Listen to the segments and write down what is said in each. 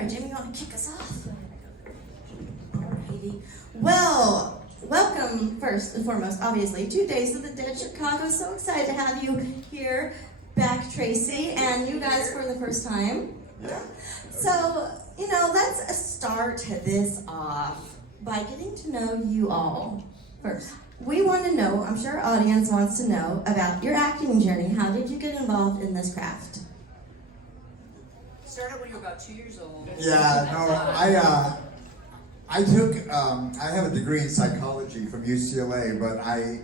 right, Jimmy, you want to kick us off? Alrighty. Well, welcome first and foremost, obviously, to Days of the Dead Chicago. So excited to have you here back, Tracy, and you guys for the first time. Yeah. So, let's start this off by getting to know you all first. We want to know, I'm sure our audience wants to know, about your acting journey. How did you get involved in this craft? Started when you were about 2 years old. Yeah, no, I have a degree in psychology from UCLA, but I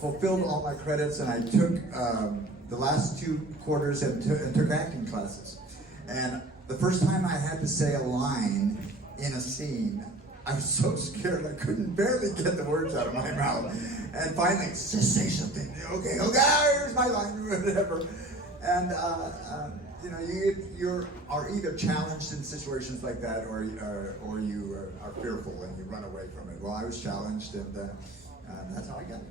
fulfilled all my credits and I took the last 2 quarters and took acting classes. And the first time I had to say a line in a scene, I was so scared I couldn't barely get the words out of my mouth. And finally, just say something. Okay, here's my line, whatever. And you are either challenged in situations like that, or you are fearful and you run away from it. Well, I was challenged, and that's how I got it.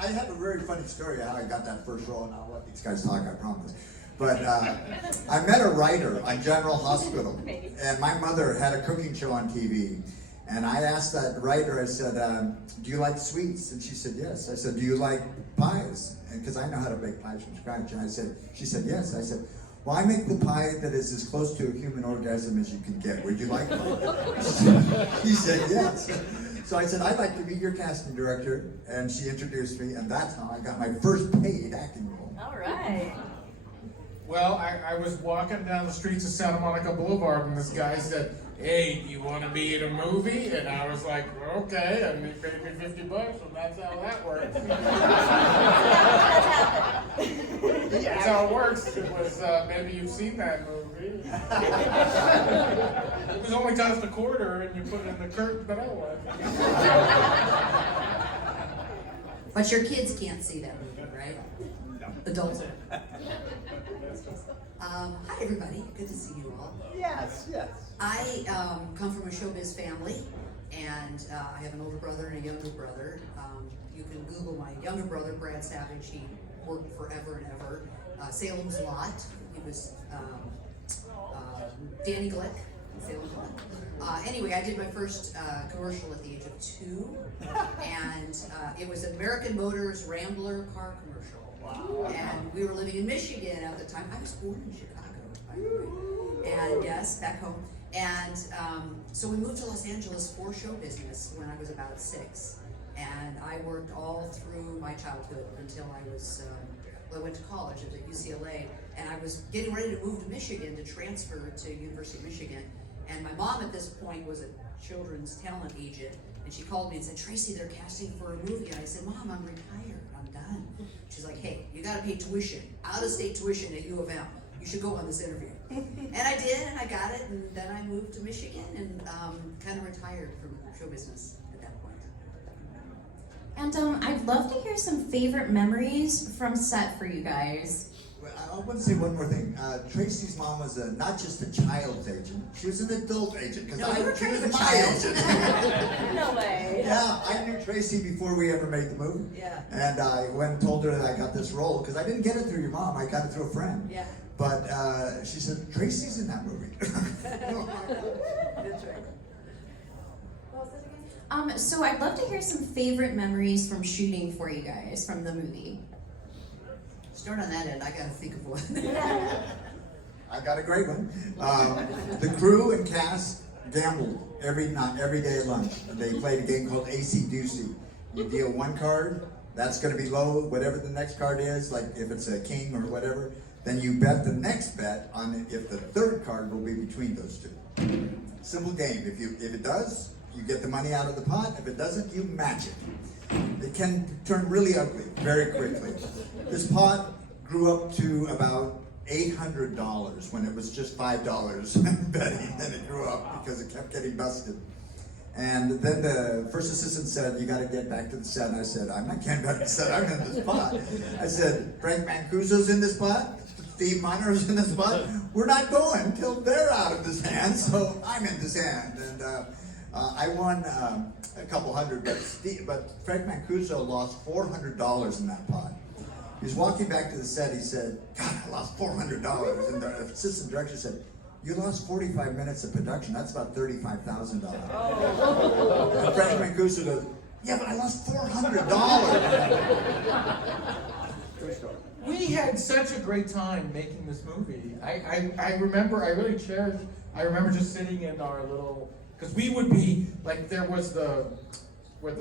I have a very funny story how I got that first role, and I'll let these guys talk, I promise. But I met a writer on General Hospital, and my mother had a cooking show on TV. And I asked that writer, I said, do you like sweets? And she said, yes. I said, do you like pies? Because I know how to bake pies from scratch. And she said, yes. I said, well, I make the pie that is as close to a human orgasm as you can get. Would you like one? He said, yes. So I said, I'd like to be your casting director. And she introduced me, and that's how I got my first paid acting role. All right. Well, I was walking down the streets of Santa Monica Boulevard, and this guy said, hey, do you want to be in a movie? And I was like, okay, and he paid me $50, and that's how that works. That's how it works. It was, maybe you've seen that movie. It was only cost a quarter, and you put it in the curtain below it. But your kids can't see that movie, right? No. Adults. Hi, everybody. Good to see you all. Yes, yes. I come from a showbiz family, and I have an older brother and a younger brother. You can Google my younger brother, Brad Savage. He worked forever and ever. Salem's Lot. He was Danny Glick. Salem's Lot. Anyway, I did my first commercial at the age of 2, and it was an American Motors Rambler car commercial. Wow. And we were living in Michigan at the time. I was born in Chicago, by the way. And yes, back home. And so we moved to Los Angeles for show business when I was about 6. And I worked all through my childhood until I was, I went to college at UCLA. And I was getting ready to move to Michigan to transfer to University of Michigan. And my mom at this point was a children's talent agent. And she called me and said, Tracy, they're casting for a movie. And I said, Mom, I'm retired. I'm done. She's like, hey, you gotta pay tuition, out-of-state tuition at U of M. You should go on this interview. And I did, and I got it, and then I moved to Michigan and kind of retired from show business at that point. And I'd love to hear some favorite memories from set for you guys. Well, I want to say one more thing. Tracy's mom was not just a child's agent; she was an adult agent. No, you were she kind was of a my child. agent. No way. Yeah, I knew Tracy before we ever made the movie. Yeah. And I went and told her that I got this role because I didn't get it through your mom. I got it through a friend. Yeah. But she said Tracy's in that movie. That's right. So I'd love to hear some favorite memories from shooting for you guys from the movie. Start on that end. I gotta think of one. I got a great one. The crew and cast gambled every day at lunch. They played a game called AC Doocy. You deal one card, that's going to be low, whatever the next card is, like if it's a king or whatever, then you bet the next bet on if the third card will be between those two. Simple game. If it does, you get the money out of the pot. If it doesn't, you match it. It can turn really ugly very quickly. This pot grew up to about $800 when it was just $5 betting, and it grew up because it kept getting busted. And then the first assistant said, you got to get back to the set. And I said, I'm not getting back to the set, I'm in this pot. I said, Frank Mancuso's in this pot, Steve Miner's in this pot. We're not going until they're out of this hand, so I'm in this hand. And I won a couple hundred, but Frank Mancuso lost $400 in that pot. He was walking back to the set, he said, God, I lost $400. And the assistant director said, You lost 45 minutes of production. That's about $35,000. And Frank Mancuso goes, yeah, but I lost $400. True story. We had such a great time making this movie. I remember, I really cherish, I remember just sitting in our little, because we would be, like, there was the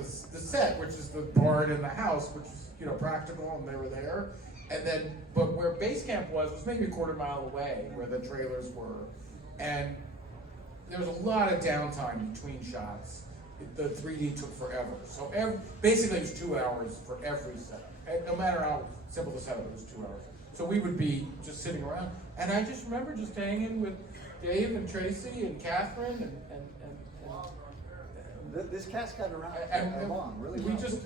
set, which is the barn in the house, which is, you know, practical, and they were there. And then, but where base camp was maybe a quarter mile away, where the trailers were. And there was a lot of downtime between shots. The 3D took forever. So basically it was 2 hours for every setup. And no matter how simple the setup, it was 2 hours. So we would be just sitting around. And I just remember just hanging with Dave and Tracy and Catherine This cast got around and long, really we well. just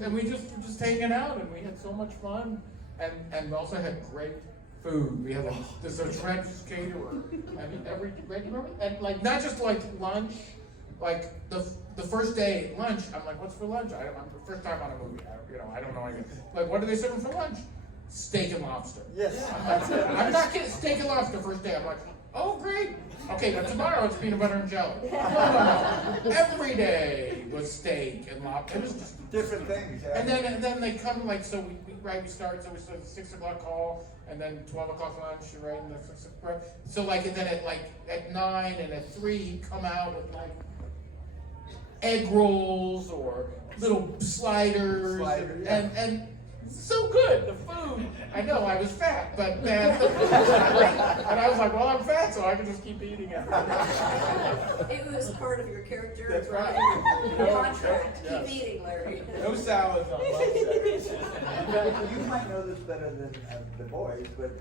hanging out, and we had so much fun, and we also had great food. We had like this French caterer. I mean, remember? And like not just like lunch, like the first day lunch. I'm like, what's for lunch? I'm the first time on a movie. I don't know anything. Like, what are they serving for lunch? Steak and lobster. Yes. I'm not kidding. Steak and lobster first day. I'm like, oh great. Okay, but tomorrow it's peanut butter and jelly. No. Every day was steak and lobster. It was just Different things. Yeah. and then they come like so we start so we start 6 o'clock call and then 12 o'clock lunch right and the 6 o'clock. So like and then at 9 and at 3 he'd come out with like egg rolls or little sliders and so good, the food. I know I was fat, but man, the food was great. And I was like, well, I'm fat, so I can just keep eating it. It was part of your character. That's right. Contract. Yes. Keep eating, Larry. No salads on lunch. You might know this better than the boys, but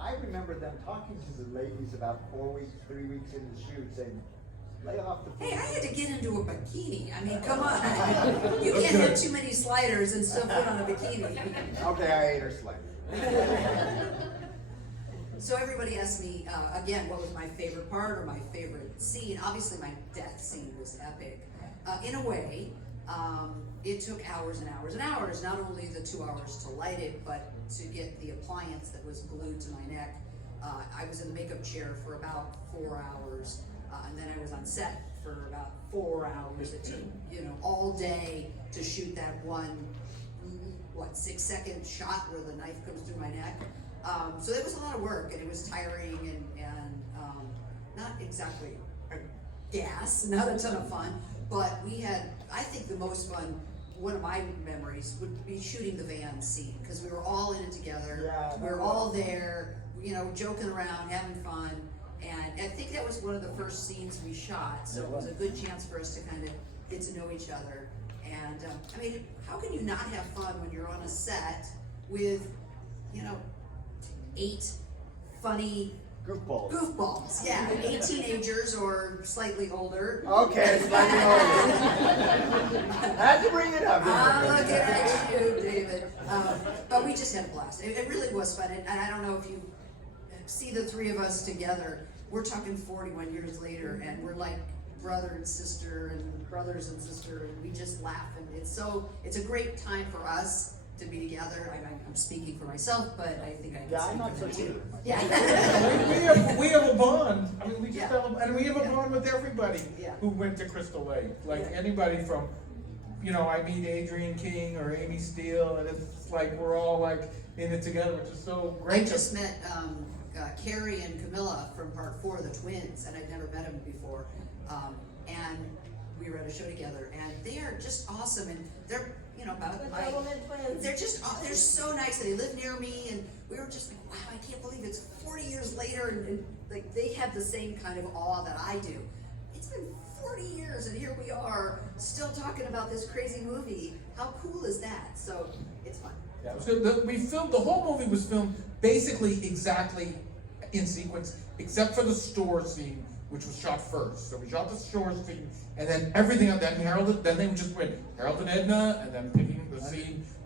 I remember them talking to the ladies about 4 weeks, 3 weeks into the shoot, saying, lay off the food. Hey, I had to get into a bikini. I mean, come on. You can't have too many sliders and still put on a bikini. Okay, I ate her slightly. So everybody asked me, again, what was my favorite part or my favorite scene. Obviously, my death scene was epic. In a way, it took hours and hours and hours, not only the 2 hours to light it, but to get the appliance that was glued to my neck. I was in the makeup chair for about 4 hours. And then I was on set for about 4 hours. It took, all day to shoot that one, 6-second shot where the knife comes through my neck. So it was a lot of work, and it was tiring and not exactly a gas, not a ton of fun. But we had, I think the most fun, one of my memories would be shooting the van scene, because we were all in it together. Yeah, we were all there, joking around, having fun. And I think that was one of the first scenes we shot, so it was a good chance for us to kind of get to know each other. And I mean, how can you not have fun when you're on a set with, 8 funny goofballs? Yeah, 8 teenagers or slightly older. Okay, slightly older. Had to bring it up. I'm looking at you, David. But we just had a blast. It really was fun, and I don't know if you see the 3 of us together. We're talking 41 years later, and we're like brother and sister and brothers and sister, and we just laugh, and it's a great time for us to be together. I'm speaking for myself, but I think I can Yeah, I'm not speak so for them sure. too. Yeah. we have a bond. I mean, we just Yeah. and we have a bond with everybody Yeah. who went to Crystal Lake. Like Yeah. anybody from, I meet Adrian King or Amy Steele, and it's like we're all like in it together, which is so I great. just met Carrie and Camilla from Part 4, the twins, and I'd never met them before. And we were at a show together, and they are just awesome, and they're, about they're just, they're so nice, and they live near me, and we were just like, wow, I can't believe it's 40 years later, and like they have the same kind of awe that I do. It's been 40 years, and here we are, still talking about this crazy movie. How cool is that? So, it's fun. Yeah, it was good. We filmed, the whole movie was filmed basically exactly in sequence, except for the store scene, which was shot first. So we shot the store scene, and then everything, and then then they just went Harold and Edna, and then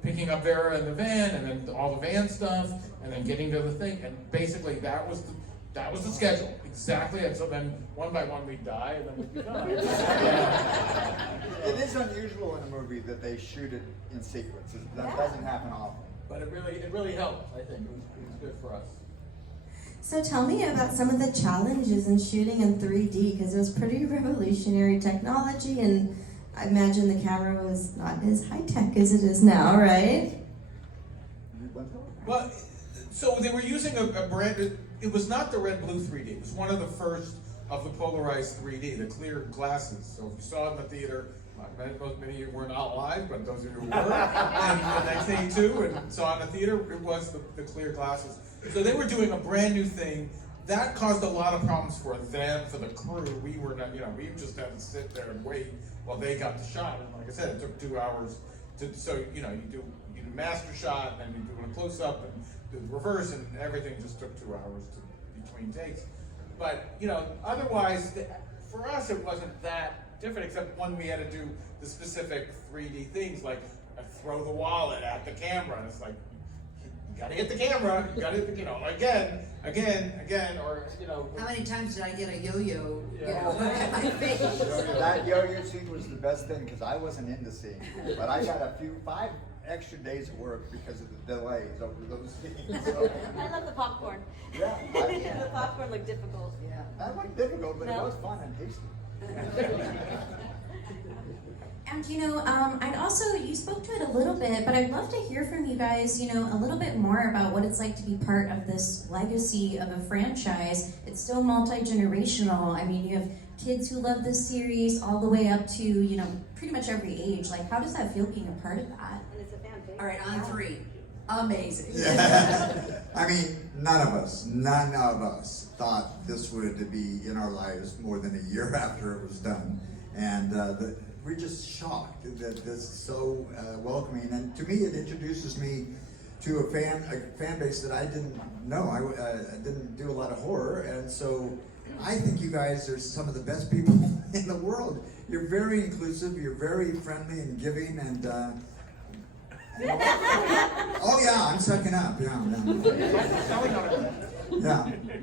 picking up Vera in the van, and then all the van stuff, and then getting to the thing, and basically that was the schedule, exactly, and so then one by one we'd die, and then we'd be done. It is unusual in a movie that they shoot it in sequences. That doesn't happen often. But it really helped, I think. It was good for us. So tell me about some of the challenges in shooting in 3D, because it was pretty revolutionary technology, and I imagine the camera was not as high-tech as it is now, right? Well, so they were using a brand, it was not the red blue 3D, it was one of the first of the polarized 3D, the clear glasses. So if you saw it in the theater, many of you were not live, but those of you who were, and the next day too, and saw it in the theater, it was the clear glasses. So they were doing a brand new thing. That caused a lot of problems for them, for the crew. We were not, we just had to sit there and wait while they got the shot. And like I said, it took 2 hours so you do master shot, and then you do a close up and do the reverse, and everything just took 2 hours between takes. But otherwise, for us, it wasn't that different, except when we had to do the specific 3D things, like throw the wallet at the camera. And it's like, you gotta hit the camera, you gotta hit the, again, or, How many times did I get a yo-yo? Yeah. At my face? That yo-yo scene was the best thing, because I wasn't in the scene, but I got 5 extra days of work because of the delays over those scenes. So, I love the popcorn. yeah, The popcorn looked difficult. Yeah. that wasn't difficult, but it No. was fun and tasty. And I'd also, you spoke to it a little bit, but I'd love to hear from you guys, a little bit more about what it's like to be part of this legacy of a franchise. It's still multi-generational. I mean, you have kids who love this series all the way up to, pretty much every age. Like, how does that feel being a part of that? And it's a fan favorite. All right, on 3. Amazing. Yeah. I mean, none of us thought this would be in our lives more than a year after it was done. And we're just shocked that this is so welcoming. And to me, it introduces me to a fan base that I didn't know. I didn't do a lot of horror. And so I think you guys are some of the best people in the world. You're very inclusive, you're very friendly and giving, and oh yeah, I'm sucking up, yeah.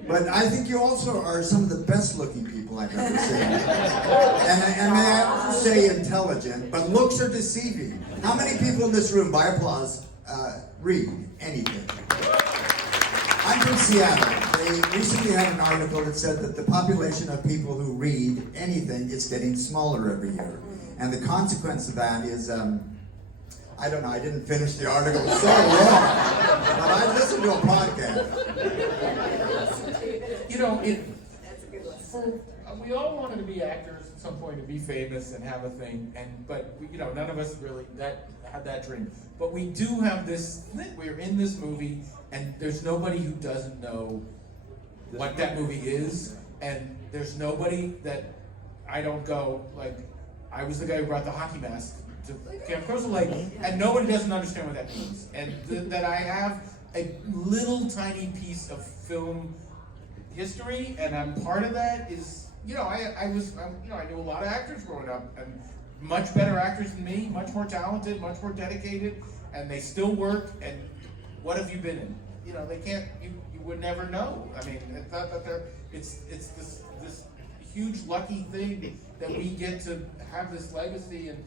But I think you also are some of the best looking people I've ever seen. And may I also say intelligent, but looks are deceiving. How many people in this room, by applause, read anything? I'm from Seattle. They recently had an article that said that the population of people who read anything is getting smaller every year. And the consequence of that is, I don't know, I didn't finish the article, it was so long. But I listened to a podcast. That's a good one. We all wanted to be actors at some point, to be famous and have a thing, but none of us really had that dream. But we do have this thing. We're in this movie, and there's nobody who doesn't know what that movie is, and there's nobody that I don't go, like, I was the guy who brought the hockey mask to Camp Crystal Lake, and nobody doesn't understand what that means. And that I have a little tiny piece of film history, and I'm part of that is, I knew a lot of actors growing up, and much better actors than me, much more talented, much more dedicated, and they still work, and what have you been in? They can't, you would never know. I mean, it's not that it's this huge lucky thing that we get to have this legacy and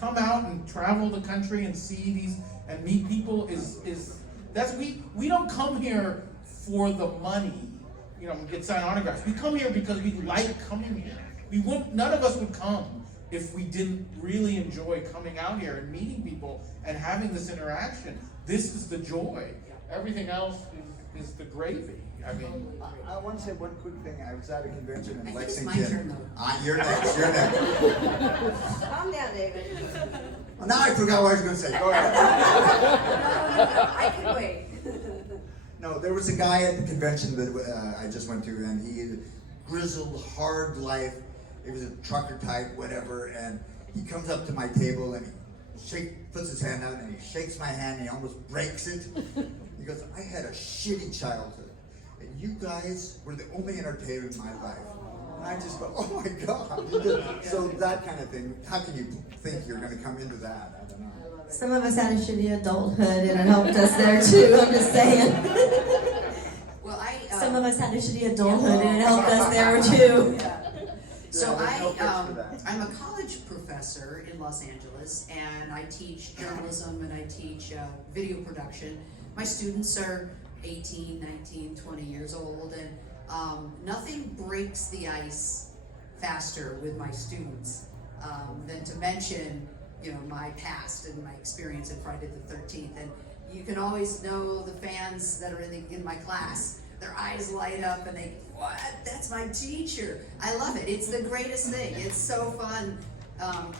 come out and travel the country and see these and meet people we don't come here for the money, get signed autographs. We come here because we like coming here. None of us would come if we didn't really enjoy coming out here and meeting people and having this interaction. This is the joy. Everything else is the gravy. I mean, I want to say one quick thing. I was at a convention in I think it's my Lexington. turn, though. You're next. Calm down, David. Well, now I forgot what I was going to say. Go ahead. I can wait. No, there was a guy at the convention that I just went to, and he had a grizzled, hard life. He was a trucker type, whatever, and he comes up to my table and he puts his hand out and he shakes my hand and he almost breaks it. He goes, I had a shitty childhood, and you guys were the only entertainment in my life. And I just go, oh my God. So that kind of thing, how can you think you're going to come into that? I don't know. Some of us had a shitty adulthood, and it helped us there too. I'm just saying. Well, Some of us had a shitty adulthood, and it helped us there too. So Yeah, there's no fix for that. I'm a college professor in Los Angeles, and I teach journalism and I teach video production. My students are 18, 19, 20 years old, and nothing breaks the ice faster with my students than to mention, my past and my experience in Friday the 13th. And you can always know the fans that are in my class. Their eyes light up and they, what? That's my teacher. I love it. It's the greatest thing. It's so fun.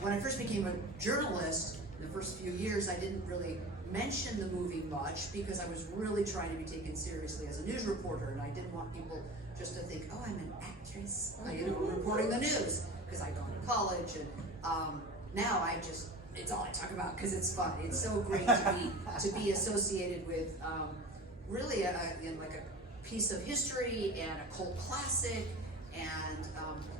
When I first became a journalist, the first few years, I didn't really mention the movie much because I was really trying to be taken seriously as a news reporter, and I didn't want people just to think, oh, I'm an actress, reporting the news, because I'd gone to college, and now it's all I talk about because it's fun. It's so great to be associated with really a piece of history and a cult classic, and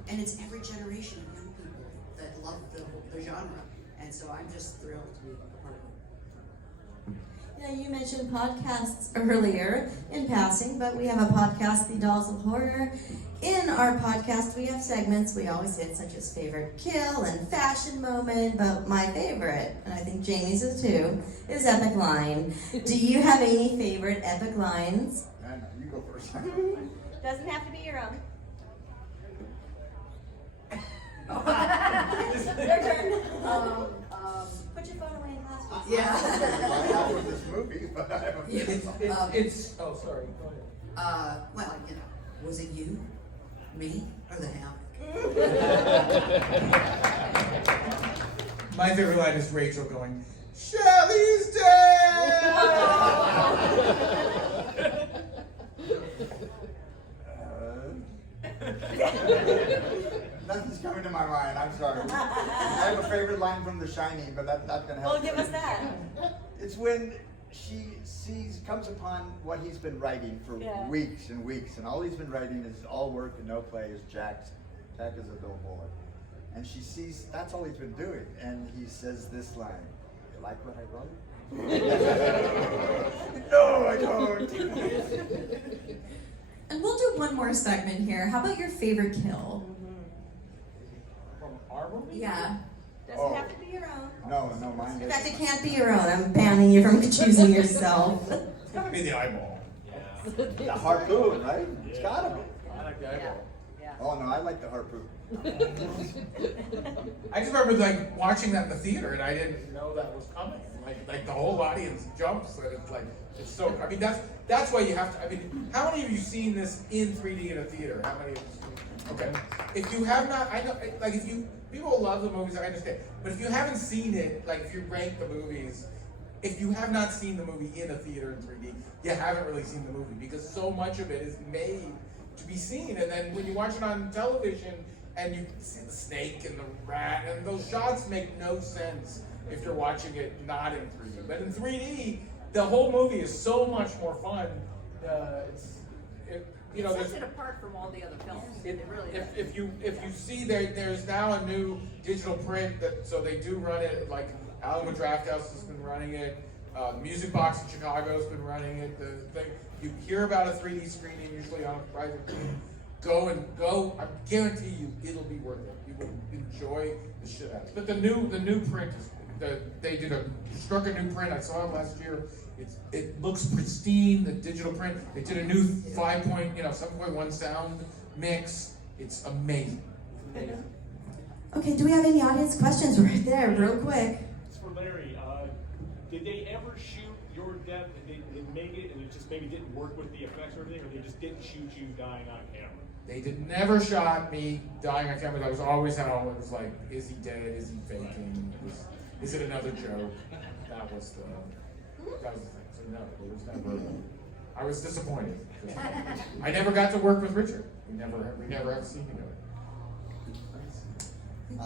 it's every generation of young people that love the genre, and so I'm just thrilled to be a part of it. You mentioned podcasts earlier in passing, but we have a podcast, The Dolls of Horror. In our podcast, we have segments we always hit, such as favorite kill and fashion moment, but my favorite, and I think Jamie's is too, is Epic Line. Do you have any favorite epic lines? Anna, you go first. Doesn't have to be your own. Your turn. Put your phone away in class. Yeah. I have this movie, but I have a It's oh, sorry, go ahead. Well, was it you, me, or the hammock? My favorite line is Rachel going, Shelly's dead! Nothing's coming to my mind. I'm sorry. I have a favorite line from The Shining, but that's not gonna help. Well, give us that. It's when she comes upon what he's been writing for weeks and weeks, and all he's been writing is all work and no play is Jack is a dull boy. And she sees that's all he's been doing, and he says this line, "You like what I wrote?" No, I don't. And we'll do one more segment here. How about your favorite kill? From our movie? Yeah. Doesn't have to be your own. No, mine In is. fact, it can't be your own. I'm banning you from choosing yourself. It's gotta be the eyeball. The harpoon, right? It's gotta be. I like the eyeball. Yeah. Oh no, I like the harpoon. I just remember watching that in the theater, and I didn't know that was coming. Like the whole audience jumps, and it's so. I mean, that's why you have to. I mean, how many of you seen this in 3D in a theater? How many of you? Okay, if you have not, I know. If you people love the movies, I understand. But if you haven't seen it, if you rank the movies, if you have not seen the movie in a theater in 3D, you haven't really seen the movie because so much of it is made to be seen, and then when you watch it on television and you see the snake and the rat, and those shots make no sense if you're watching it not in 3D. But in 3D, the whole movie is so much more fun. It sets it apart from all the other films. It really does. If you see there's now a new digital print so they do run it, like Alamo Drafthouse has been running it, Music Box in Chicago has been running it. You hear about a 3D screening usually on a private room. Go! I guarantee you, it'll be worth it. You will enjoy the shit out of it. But the new print is they struck a new print. I saw it last year. It looks pristine. The digital print. They did a new 7.1 sound mix. It's amazing. Okay, do we have any audience questions right there, real quick? It's for Larry. Did they ever shoot your death and they make it and it just maybe didn't work with the effects or everything, or they just didn't shoot you dying on camera? They never shot me dying on camera. That was always how it was like, is he dead? Is he faking? Is it another joke? That was the thing. So no, it was never. I was disappointed. I never got to work with Richard. We never have seen together.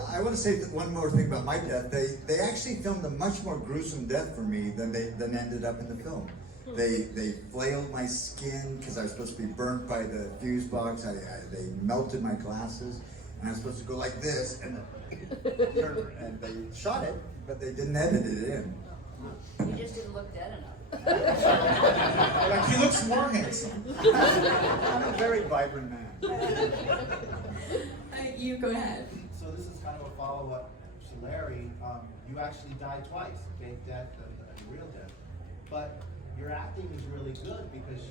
I want to say one more thing about my death. They actually filmed a much more gruesome death for me than ended up in the film. They flailed my skin because I was supposed to be burnt by the fuse box. They melted my glasses, and I was supposed to go like this, and they shot it, but they didn't edit it in. You just didn't look dead enough. He looks more handsome. I'm a very vibrant man. You go ahead. So this is kind of a follow-up to Larry. You actually died twice, fake death and real death. But your acting is really good because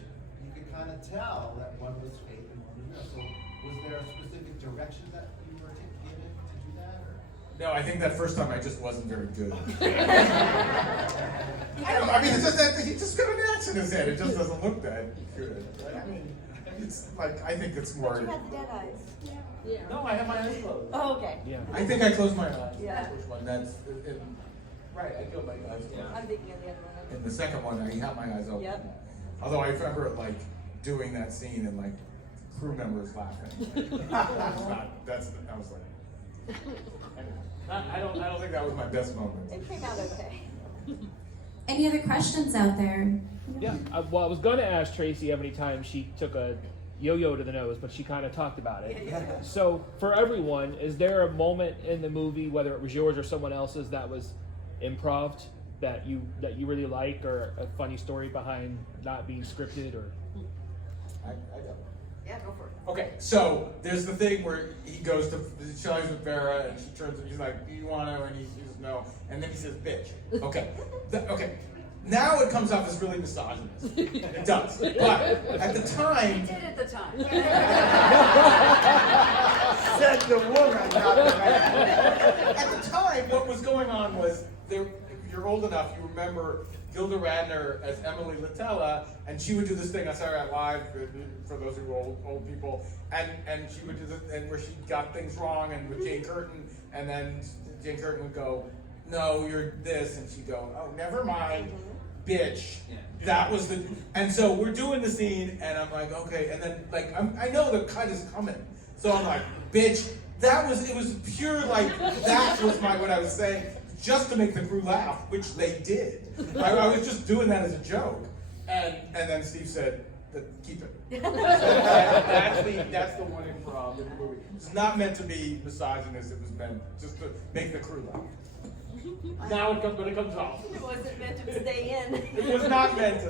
you could kind of tell that one was fake and one was real. So was there a specific direction that you were given to do that? Or? No, I think that first time I just wasn't very good. I don't know, I mean, it's just that he just got an axe in his head. It just doesn't look that good. Right? I mean, it's like, I think it's more. You had the dead eyes. Yeah. No, I have my eyes closed. Oh, okay. Yeah. I think I closed my eyes. Yeah. Which one? That's right. I feel my eyes closed. I'm thinking of the other one. In the second one, I have my eyes open. Yep. Although I remember like doing that scene and like crew members laughing. I was like. I don't think that was my best moment. It came out okay. Any other questions out there? Yeah. Well, I was going to ask Tracy how many times she took a yo-yo to the nose, but she kind of talked about it. So, for everyone, is there a moment in the movie, whether it was yours or someone else's, that was improv that you really like, or a funny story behind not being scripted, or? I don't. Yeah, go for it. Okay, so there's the thing where he goes to Shelley's with Vera, and she turns and she's like, "Do you want to?" And he says no, and then he says, "Bitch." Okay, okay. Now it comes off as really misogynist. It does, but at the time, It did at the time. Said the woman, not the man. at the time, what was going on was there. If you're old enough, you remember Gilda Radner as Emily Latella, and she would do this thing on Saturday Night Live for those who are old people, and she would do this, and where she got things wrong, and with Jane Curtin, and then Jane Curtin would go, "No, you're this," and she'd go, "Oh, never mind, bitch." That was the, and so we're doing the scene, and I'm like, okay, and then like I know the cut is coming, so I'm like, "Bitch." It was pure like that was what I was saying. Just to make the crew laugh, which they did. I was just doing that as a joke, and then Steve said, "Keep it." So that's the one improv in the movie. It's not meant to be misogynist. It was meant just to make the crew laugh. Now it comes, but it comes off. It wasn't meant to stay in. It was not meant to.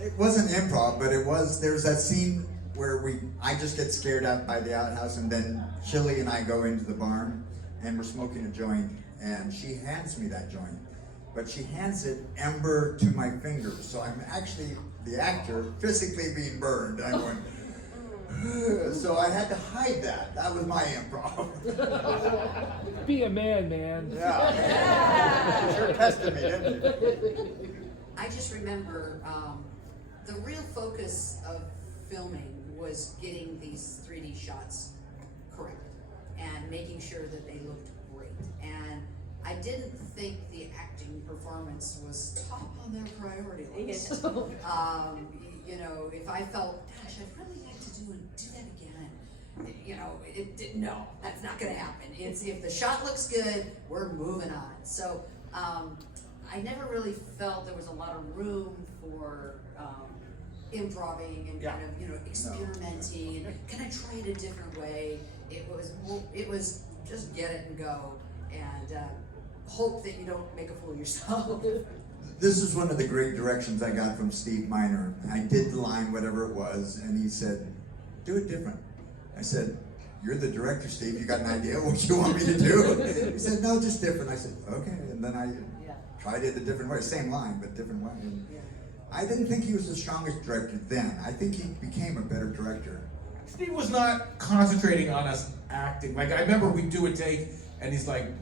It wasn't improv, but it was. There's that scene where I just get scared out by the outhouse, and then Chili and I go into the barn, and we're smoking a joint, and she hands me that joint, but she hands it ember to my fingers, so I'm actually the actor physically being burned. I'm going, so I had to hide that. That was my improv. Be a man, man. Yeah. Sure tested me, didn't you? I just remember the real focus of filming was getting these 3D shots correct and making sure that they looked great. And I didn't think the acting performance was top on their priority list. You know, if I felt, gosh, I'd really like to do that again, you know, no, that's not going to happen. It's if the shot looks good, we're moving on. So I never really felt there was a lot of room for improving and kind of, you know, experimenting and can I try it a different way. It was just get it and go and hope that you don't make a fool of yourself. This is one of the great directions I got from Steve Miner. I did the line, whatever it was, and he said, "Do it different." I said, "You're the director, Steve. You got an idea what you want me to do?" He said, "No, just different." I said, "Okay." And then I tried it a different way, same line, but different way. And I didn't think he was the strongest director then. I think he became a better director. Steve was not concentrating on us acting. Like I remember we'd do a take, and he's like,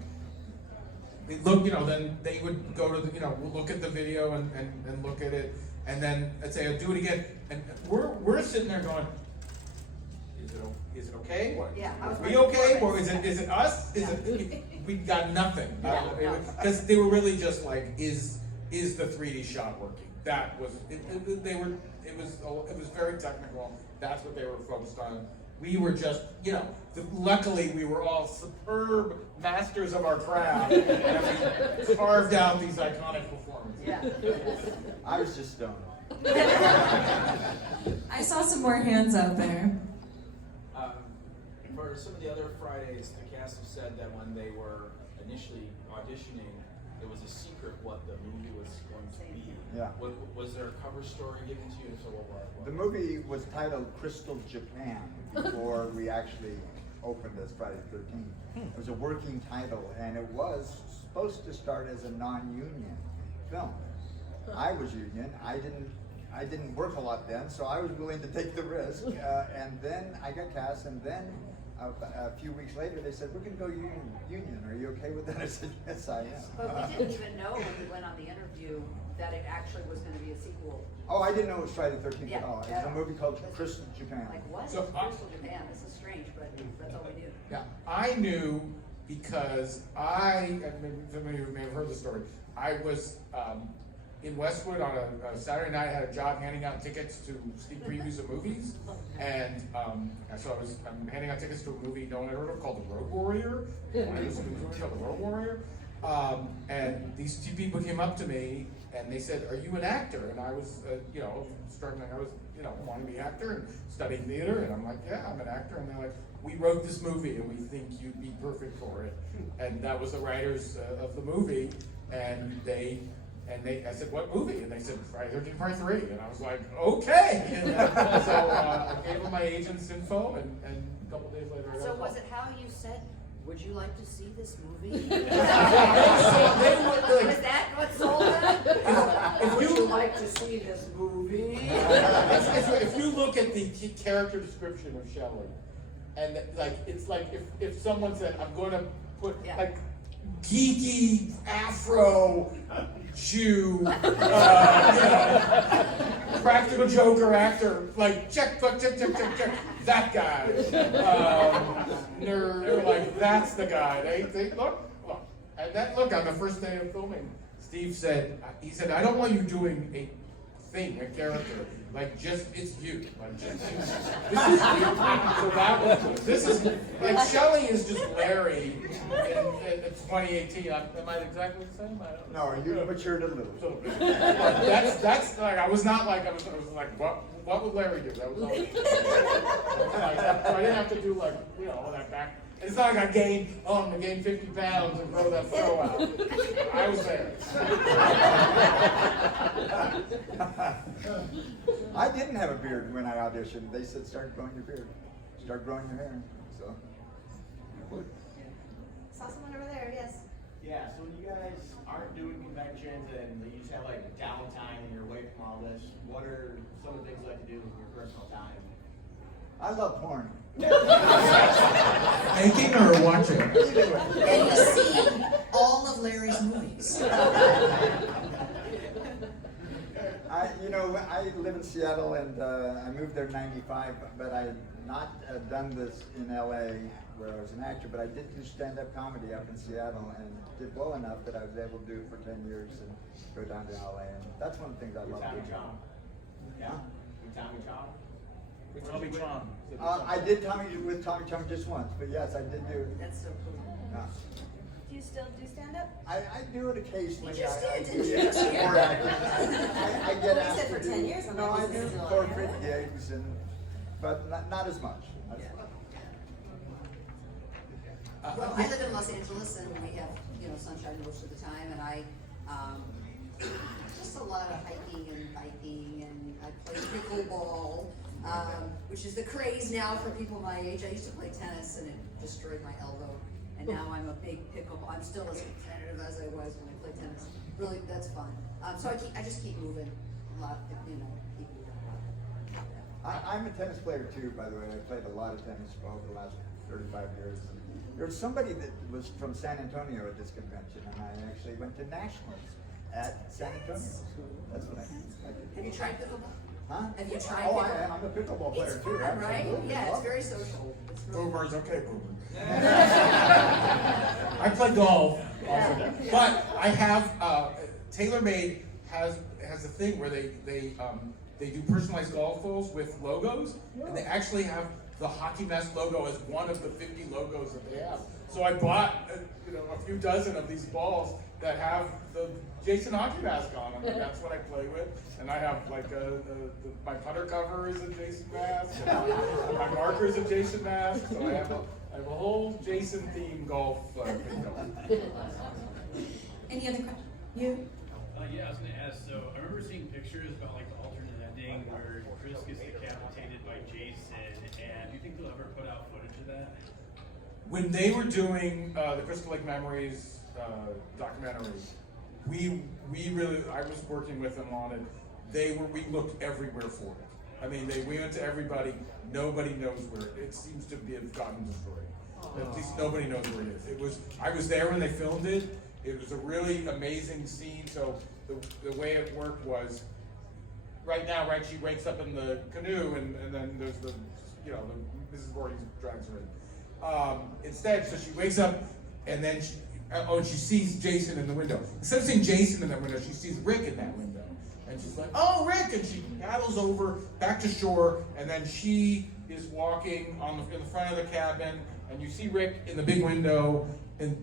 look, you know, then they would go to the, you know, we'll look at the video and look at it, and then I'd say, "I'll do it again," and we're sitting there going, is it okay? What, Yeah, are we okay? Or is it us? We got nothing. Because they were really just like, is the 3D shot working? That was it was very technical. That's what they were focused on. We were just, you know, luckily we were all superb masters of our craft, and we carved out these iconic performances. Yeah. I was just stoned. I saw some more hands out there. For some of the other Fridays, the cast have said that when they were initially auditioning, it was a secret what the movie was going to be. Yeah. Was there a cover story given to you? So what? The movie was titled Crystal Japan before we actually opened as Friday the 13th. It was a working title, and it was supposed to start as a non-union film. I was union. I didn't work a lot then, so I was willing to take the risk. And then I got cast, and then a few weeks later they said, "We're going to go union. Are you okay with that?" I said, "Yes, I am." But we didn't even know when we went on the interview that it actually was gonna be a sequel. Oh, I didn't know it was Friday the 13th at Yeah. all. It's a movie called Crystal Japan. Like, what? So, Crystal Japan, this is strange, but that's all we knew. Yeah, I knew because and maybe some of you may have heard the story. I was in Westwood on a Saturday night. I had a job handing out tickets to sneak previews of movies, and so I'm handing out tickets to a movie no one had heard of called The Road Warrior. It was a movie called The Road Warrior, and these two people came up to me and they said, "Are you an actor?" And I was, struggling. I was, wanting to be an actor and studying theater, and I'm like, "Yeah, I'm an actor." And they're like, "We wrote this movie and we think you'd be perfect for it." And that was the writers of the movie, and I said, "What movie?" And they said, "Friday the 13th Part 3." And I was like, "Okay." And so I gave them my agent's info, and a couple days later I got So a call. was it how you said, would you like to see this movie? So they were Was that what sold it? Would you like to see this movie? if you look at the character description of Shelley, and it's like if someone said, "I'm going to put like geeky Afro Jew, practical joker actor, like check, that guy, nerd, like that's the guy." They look, and that look on the first day of filming, Steve said, "I don't want you doing a character, like just it's you, like just this is you." So this is like Shelley is just Larry in 2018. Am I exactly the same? I don't know. No, you matured a little. So, that's like I was not like I was like what would Larry do? That was all. So I didn't have to do all that back. It's not like I'm gonna gain 50 pounds and grow that throw out. I was there. I didn't have a beard when I auditioned. They said, "Start growing your beard. Start growing your hair." So. Saw someone over there, yes. Yeah, so when you guys aren't doing conventions and you just have like downtime and you're away from all this, what are some of the things you like to do with your personal time? I love porn. Making or watching? And you see all of Larry's movies. I live in Seattle, and I moved there in '95, but I had not done this in LA where I was an actor, but I did do stand-up comedy up in Seattle and did well enough that I was able to do it for 10 years and go down to LA, and that's one of the things I love Tommy doing. Chong. Yeah? With Tommy Chong? With Tommy Chong. I did with Tommy Chong just once, but yes, I did do it. That's so cool. Do you still do stand-up? I do it occasionally. You just I did, do didn't you? it This year? more actively. I get Well, you asked said to for do- 10 years, I'm No, like, I this do is a lot. corporate gigs, but not as much. Well, I live in Los Angeles and we have, sunshine most of the time, and I, just a lot of hiking and biking, and I play pickleball, which is the craze now for people my age. I used to play tennis and it destroyed my elbow, and now I'm a big pickleball. I'm still as competitive as I was when I played tennis. Really, that's fun. So I just keep moving a lot, keep moving. I'm a tennis player too, by the way. I played a lot of tennis for over the last 35 years. There was somebody that was from San Antonio at this convention, and I actually went to nationals at San Antonio. That's what I did. Have you tried pickleball? Huh? Have you tried Oh, pickleball? I'm a pickleball player It's too. fun, right? Absolutely. Yeah, it's Love it. very social. It's really Boomer's okay, boomer. I play golf also, but I have TaylorMade has a thing where they do personalized golf balls with logos, and they actually have the Hockey Mask logo as one of the 50 logos that they have. So I bought a few dozen of these balls that have the Jason Hockey Mask on them, and that's what I play with. And I have like my putter cover is a Jason mask, and my marker is a Jason mask. So I have a whole Jason themed golf thing. Any other questions? You? Yeah, I was going to ask, so I remember seeing pictures about like the alternate ending where Chris gets decapitated by Jason, and do you think they'll ever put out footage of that? When they were doing the Crystal Lake Memories documentary, we really, I was working with them on it. We looked everywhere for it. I mean, we went to everybody. Nobody knows where it seems to have gotten destroyed. At least nobody knows where it is. I was there when they filmed it. It was a really amazing scene. So the way it worked was, right now, right, she wakes up in the canoe, and then there's the Mrs. Voorhees drags her in. Instead, so she wakes up, and then she sees Jason in the window. Instead of seeing Jason in that window, she sees Rick in that window. And she's like, oh, Rick! And she paddles over back to shore, and then she is walking in the front of the cabin, and you see Rick in the big window, and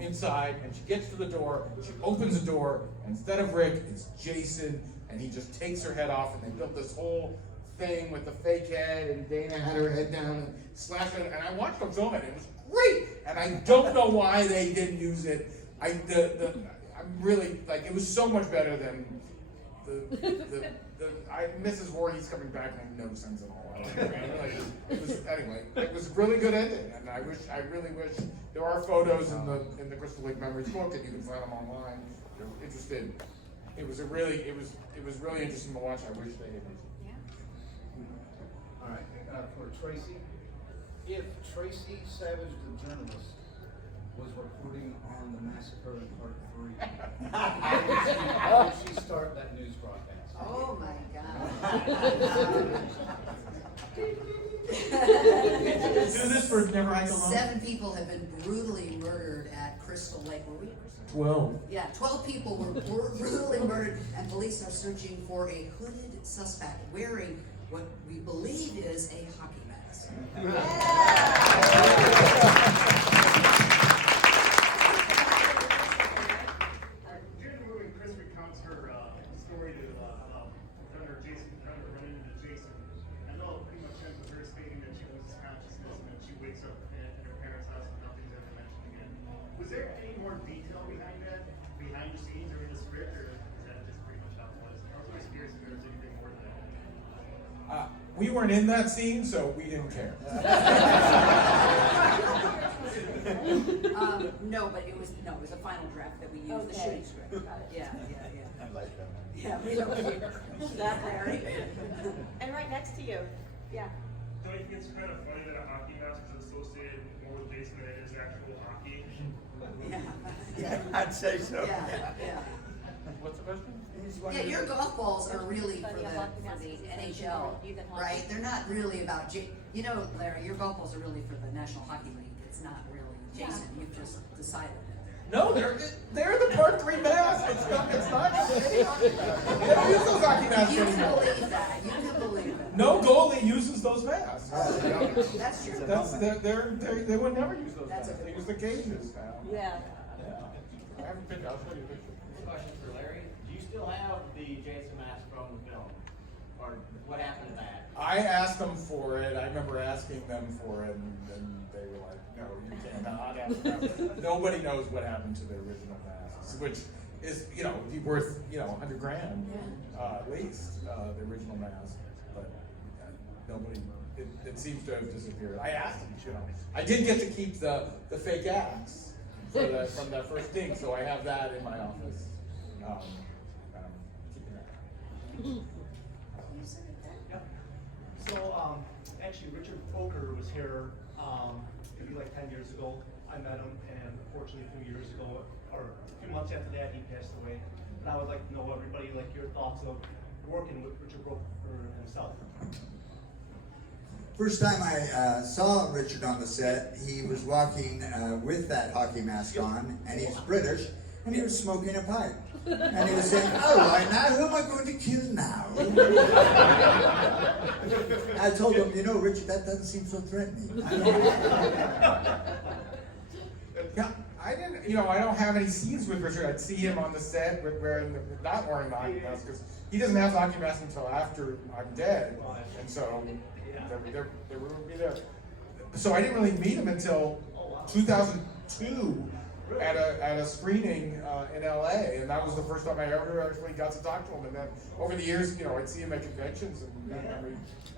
inside, and she gets to the door, she opens the door, and instead of Rick, it's Jason, and he just takes her head off, and they built this whole thing with the fake head, and Dana had her head down and slashed it, and I watched them film it, and it was great, and I don't know why they didn't use it. I'm really, like, it was so much better than Mrs. Voorhees coming back made no sense at all. It was a really good ending, and I really wish there are photos in the Crystal Lake Memories book, and you can find them online. If you're interested. It was really interesting to watch. I wish they had used it. All right, for Tracy, if Tracy Savage, the journalist, was reporting on the massacre in part 3, how did she start that news broadcast? Oh my God. Do this for Never Hike Alone. 7 people have been brutally murdered at Crystal Lake. Were we at Crystal Lake? 12. Yeah, 12 people were brutally murdered, and police are searching for a hooded suspect wearing what we believe is a hockey mask. During the movie, Chris recounts her story to Predator running into Jason. I know pretty much ends with her stating that she loses consciousness and then she wakes up in her parents' house and nothing's ever mentioned again. Was there any more detail behind that, behind the scenes or in the script, or is that just pretty much how it was? I was always curious if there was anything more than that. We weren't in that scene, so we didn't care. No, but it was a final draft that we used, the shooting script. Yeah. I like that. Yeah, we don't care. That Larry. And right next to you. Yeah. Don't you think it's kind of funny that a hockey mask is associated more with Jason than it is actual hockey? Yeah. I'd say so. Yeah. What's the question? Yeah, your golf balls are really for the NHL, right? They're not really about Larry, your golf balls are really for the National Hockey League. It's not really Jason. You've just decided that. No, they're the part 3 masks. It's not any hockey mask. They don't use those hockey masks You anymore. can believe that. You can believe it. No goalie uses those masks. That's true. They would never use those That's masks. a They good use the cages now. Yeah. I have a picture. I'll show you a picture. Question for Larry. Do you still have the Jason mask from the film? Or what happened to that? I asked them for it. I remember asking them for it, and they were like, "No, you can't have it." Nobody knows what happened to the original masks, which is, worth, $100 grand at least, the original mask. But nobody. It seems to have disappeared. I asked them, I did get to keep the fake axe from that first thing, so I have that in my office. Keeping that. So, actually, Richard Foker was here maybe like 10 years ago. I met him, and unfortunately, a few years ago, or a few months after that, he passed away. And I would like to know, everybody, like your thoughts of working with Richard Foker himself. First time I saw Richard on the set, he was walking with that hockey mask on, and he's British, and he was smoking a pipe. And he was saying, all right, now who am I going to kill now? I told him, Richard, that doesn't seem so threatening. Yeah, I didn't, I don't have any scenes with Richard. I'd see him on the set not wearing the hockey mask, because he doesn't have the hockey mask until after I'm dead. And so, they would be there. So I didn't really meet him until 2002 at a screening in LA, and that was the first time I ever actually got to talk to him. And then over the years, I'd see him at conventions,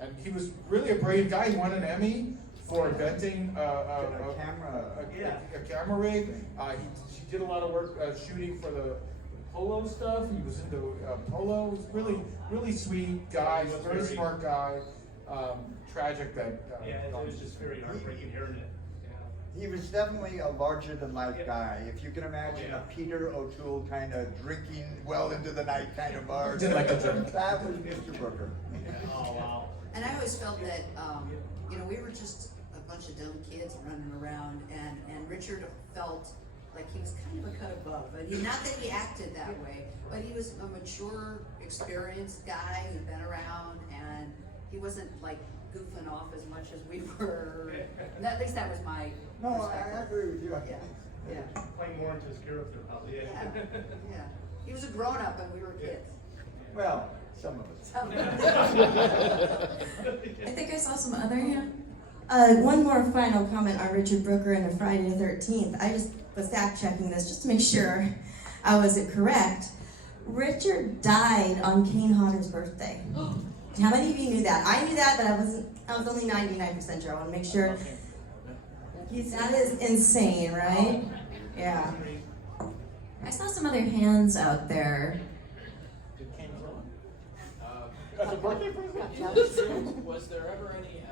and he was really a brave guy. He won an Emmy for inventing a camera rig. She did a lot of work shooting for polo stuff. He was into polo. He was really sweet guy, very smart guy. Tragic that. Yeah, it was just very heartbreaking hearing it. He was definitely a larger-than-life guy. If you can imagine a Peter O'Toole kind of drinking well into the night kind of bar. Did like a drink. That was Mr. Booker. Oh, wow. And I always felt that, you know, we were just a bunch of dumb kids running around, and Richard felt like he was kind of a cut above. But not that he acted that way, but he was a mature, experienced guy who'd been around, and he wasn't like goofing off as much as we were. At least that was my No, perspective. I agree with you. Yeah, yeah, Playing more into his character, probably. yeah, yeah. He was a grown-up and we were kids. Well, some of us. Some- I think I saw some other hand. One more final comment on Richard Brooker and the Friday the 13th. I just was fact checking this just to make sure I was correct. Richard died on Kane Hodder's birthday. How many of you knew that? I knew that, but I was only 99% sure. I want to make sure. That is insane, right? Yeah. I saw some other hands out there. As a birthday present? Was there ever any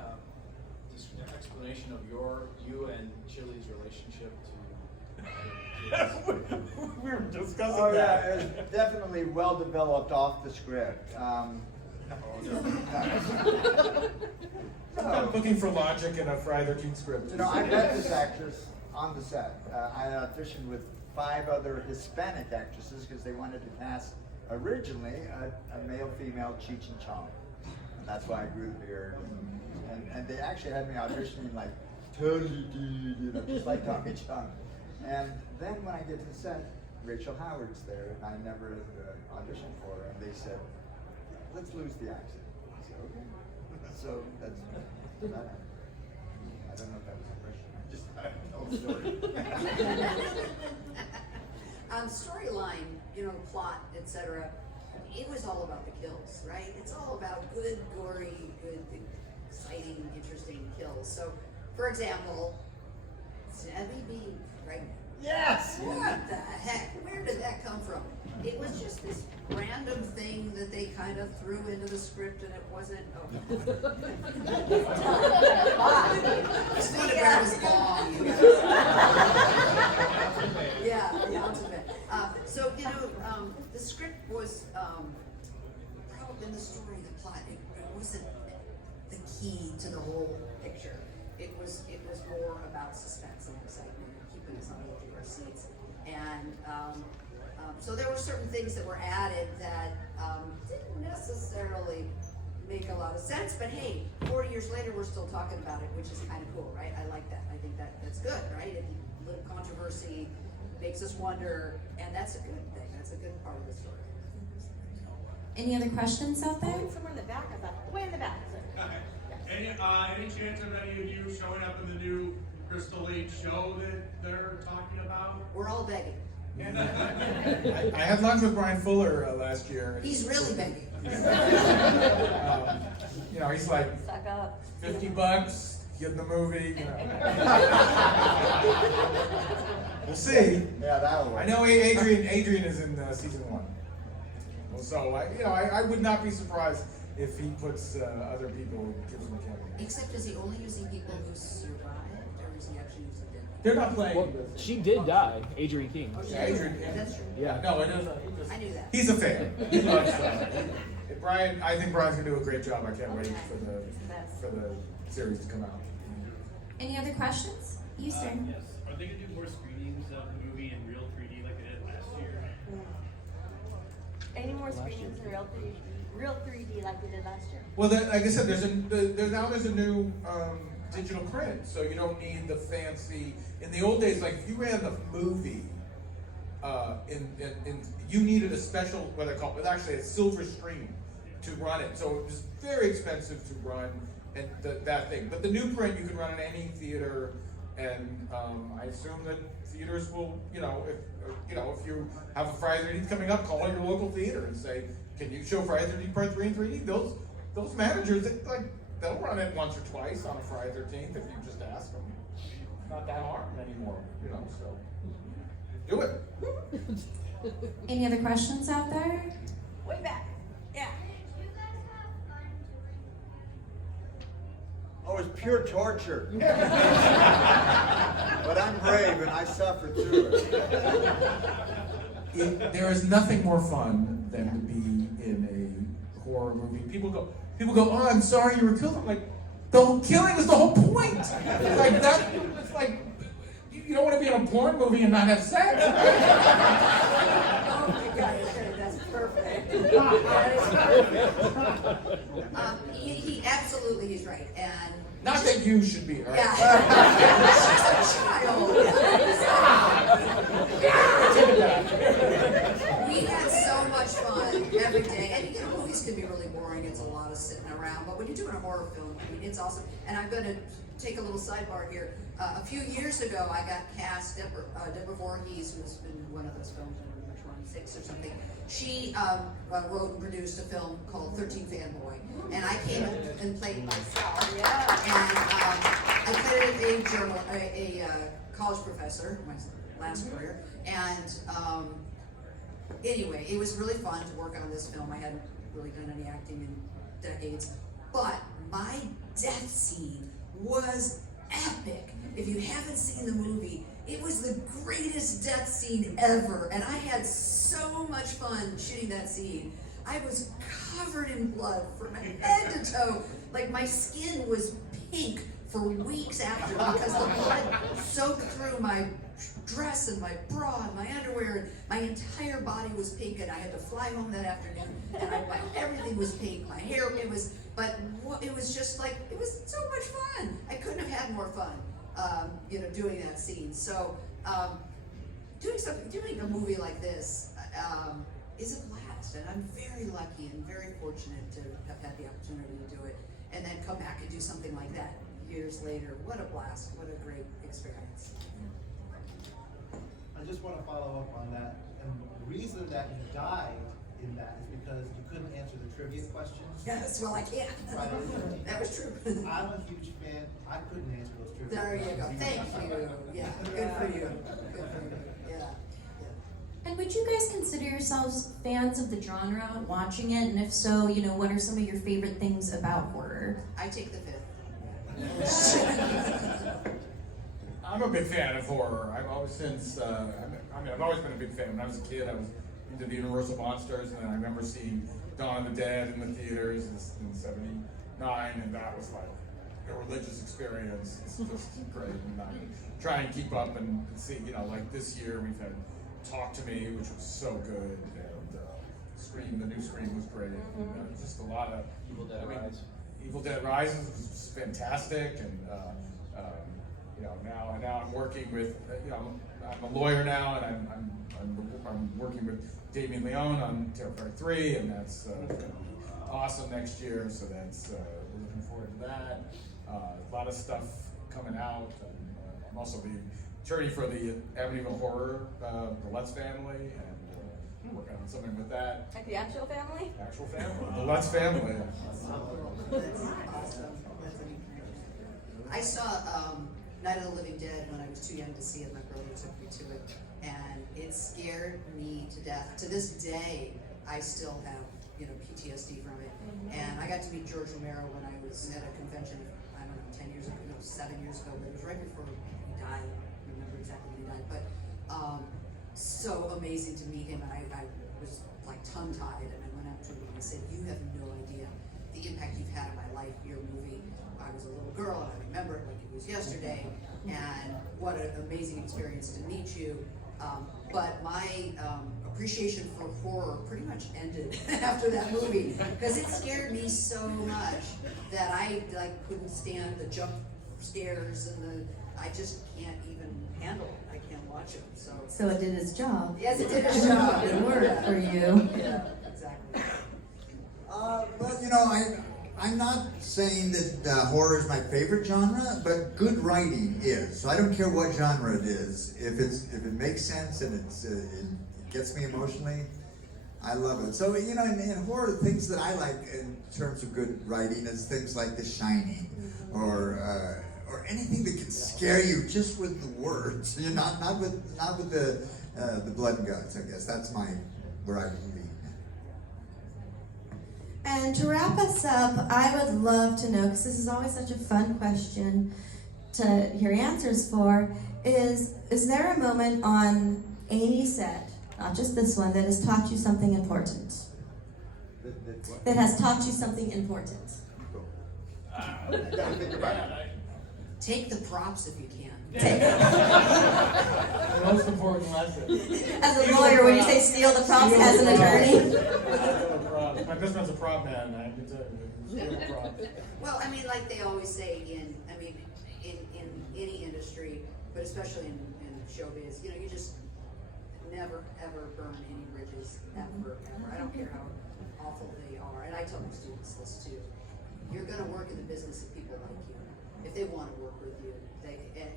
explanation of you and Chili's relationship to? We were discussing Oh that. yeah, it's definitely well developed off the script. I'm looking for logic in a Friday the 13th script. You know, I met this actress on the set. I auditioned with 5 other Hispanic actresses because they wanted to cast originally a male-female Cheech and Chong. And that's why I grew the beard. And they actually had me auditioning like, totally dude, you know, just like Tommy Chong. And then when I get to the set, Rachel Howard's there, and I never auditioned for her, and they said, let's lose the accent. I said, okay. So that's that happened. I don't know if that was a question. I just told a story. Storyline, you know, plot, etc. It was all about the kills, right? It's all about good, gory, good, exciting, interesting kills. So, for example, Debbie Bean, right? Yes! What the heck? Where did that come from? It was just this random thing that they kind of threw into the script, and it wasn't. Oh. This photograph was long, you guys. Yeah, the ultimate. So you know, the script was probably in the story, the plot. It wasn't the key to the whole picture. It was more about suspense and excitement, keeping us on the edge of our seats, and. So there were certain things that were added that didn't necessarily make a lot of sense, but hey, 40 years later, we're still talking about it, which is kind of cool, right? I like that. I think that's good, right? A little controversy makes us wonder, and that's a good thing. That's a good part of the story. Any other questions out there? Somewhere in the back, I thought, way in the back. Any chance of any of you showing up in the new Crystal Lake show that they're talking about? We're all begging. I had lunch with Brian Fuller last year. He's really begging. You know, he's like Suck up. $50, get in the movie. You know. We'll see. Yeah, that'll work. I know Adrian is in season 1. Well, so I would not be surprised if he puts other people, gives them a cameo. Except is he only using people who survived, or is he actually using dead? They're not playing. Well, she did die, Adrian King. Yeah, Adrian. That's true. Yeah. No, it isn't. I knew that. He's a fan. He loves Brian. I think Brian's gonna do a great job. I can't wait for the series to come out. Any other questions? You, sir. Yes. Are they gonna do more screenings of the movie in real 3D like they did last year? Any more screenings in real 3D like they did last year? Well, like I said, there's a new digital print, so you don't need the fancy. In the old days, like if you ran the movie, you needed a special, what they call it, actually a silver screen to run it. So it was very expensive to run and that thing. But the new print you can run in any theater, and I assume that theaters will, if you have a Friday the 13th coming up, call your local theater and say, can you show Friday the 13th Part 3 in 3D? Those managers, they'll run it once or twice on a Friday the 13th if you just ask them. It's not that hard anymore, so do it. Any other questions out there? Way back. Yeah. Oh, it's pure torture. But I'm brave and I suffer through it. There is nothing more fun than to be in a horror movie. People go, oh, I'm sorry you were killed. I'm like, the whole killing is the whole point. Like that, it's like, you don't want to be in a porn movie and not have sex. Oh my God, that's perfect. That is perfect. He absolutely, he's right. And Not that you should be, right? yeah, she's a child. We had so much fun every day. And you know, movies can be really boring. It's a lot of sitting around. But when you're doing a horror film, I mean, it's awesome. And I'm going to take a little sidebar here. A few years ago, I got cast, Deborah Voorhees, who's been in one of those films, I don't know which one, 6 or something. She wrote and produced a film called 13 Fanboy. And I came and played myself. Yeah. And I played a college professor, my last career. And anyway, it was really fun to work on this film. I hadn't really done any acting in decades. But my death scene was epic. If you haven't seen the movie, it was the greatest death scene ever. And I had so much fun shooting that scene. I was covered in blood from head to toe. Like my skin was pink for weeks after because the blood soaked through my dress and my bra and my underwear. And my entire body was pink, and I had to fly home that afternoon. And everything was pink. My hair, it was just like, it was so much fun. I couldn't have had more fun, doing that scene. So, doing a movie like this is a blast, and I'm very lucky and very fortunate to have had the opportunity to do it, and then come back and do something like that years later. What a blast! What a great experience. I just want to follow up on that. And the reason that you died in that is because you couldn't answer the trivia questions. Yes, well, I can't. Right. That was true. I'm a huge fan. I couldn't answer those trivia There you questions. go. Thank you. Yeah, good for you. Good for you. Yeah. And would you guys consider yourselves fans of the genre, watching it? And if so, what are some of your favorite things about horror? I take the fifth. I'm a big fan of horror. I've always I've always been a big fan. When I was a kid, I was into the Universal Monsters, and then I remember seeing Dawn of the Dead in the theaters in '79, and that was like a religious experience. It's just great. And I try and keep up and see, like this year we've had Talk to Me, which was so good, and Scream, the new Scream was great. And, just a lot of Evil Dead Rise. Evil Dead Rises was fantastic, and now I'm working with I'm a lawyer now, and I'm working with Damien Leone on Terrifier 3, and that's going to be awesome next year. So that's we're looking forward to that. A lot of stuff coming out. I'm also the attorney for the Amityville Horror, the Lutz family, and working on something with that. Like the actual family? Actual family, the Lutz family. That's awesome. I saw Night of the Living Dead when I was too young to see it. My brother took me to it, and it scared me to death. To this day, I still have PTSD from it. And I got to meet George Romero when I was at a convention, I don't know, 7 years ago, but it was right before he died. I don't remember exactly when he died, but so amazing to meet him. And I was like tongue-tied, and I went up to him and I said, "You have no idea the impact you've had on my life, your movie. I was a little girl, and I remember it like it was yesterday, and what an amazing experience to meet you." But my appreciation for horror pretty much ended after that movie, because it scared me so much that I couldn't stand the jump scares, and I just can't even handle it. I can't watch it. So it did its job. Yes, it did its job. It worked for you. Yeah, exactly. I'm not saying that horror is my favorite genre, but good writing is. So I don't care what genre it is. If it makes sense and it gets me emotionally, I love it. So in horror, things that I like in terms of good writing is things like The Shining, or anything that can scare you just with the words. Not with the blood and guts, I guess. That's where I lean. And to wrap us up, I would love to know, because this is always such a fun question to hear answers for, is there a moment on any set, not just this one, that has taught you something important? That has taught you something important? Take the props if you can. The most important lesson. As a lawyer, when you say steal the props as an attorney? My best friend's a prop man, I can tell you. Steal the props. Well, I mean, like they always say in any industry, but especially in showbiz, you know, you just never ever burn any bridges, ever. I don't care how awful they are, and I tell my students this too. You're going to work in the business if people like you, if they want to work with you. And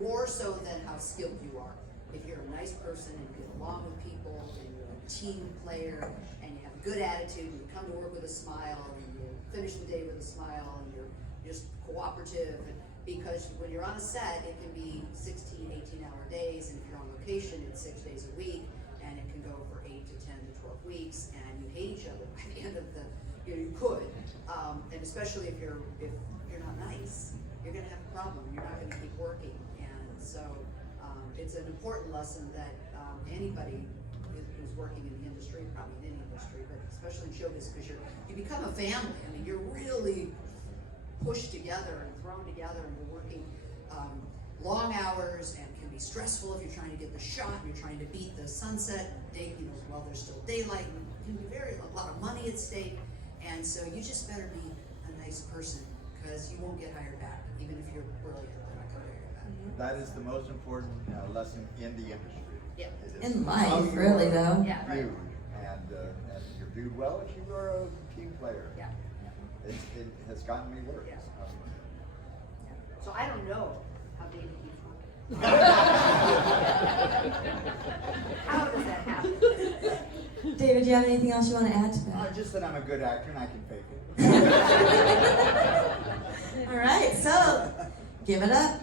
more so than how skilled you are. If you're a nice person and you get along with people, and you're a team player, and you have a good attitude, and you come to work with a smile, and you finish the day with a smile, and you're just cooperative, because when you're on a set, it can be 16, 18-hour days, and if you're on location, it's 6 days a week, and it can go for 8 to 10 to 12 weeks, and you hate each other by the end of the, you could, and especially if you're not nice, you're going to have a problem. You're not going to keep working, and so it's an important lesson that anybody who's working in the industry, probably in any industry, but especially in showbiz, because you become a family. I mean, you're really pushed together and thrown together, and you're working long hours, and can be stressful if you're trying to get the shot, and you're trying to beat the sunset, while there's still daylight, and it can be a lot of money at stake, and so you just better be a nice person, because you won't get hired back, even if you're brilliant. They're not going to hire you back. That is the most important lesson in the industry. Yeah. In life, really, though. Yeah, right. Viewed, and you're viewed well if you are a team player. Yeah. It has gotten me work. Yeah. So I don't know how David keeps working. How does that happen? David, do you have anything else you want to add to that? Just that I'm a good actor and I can fake it. All right, so give it up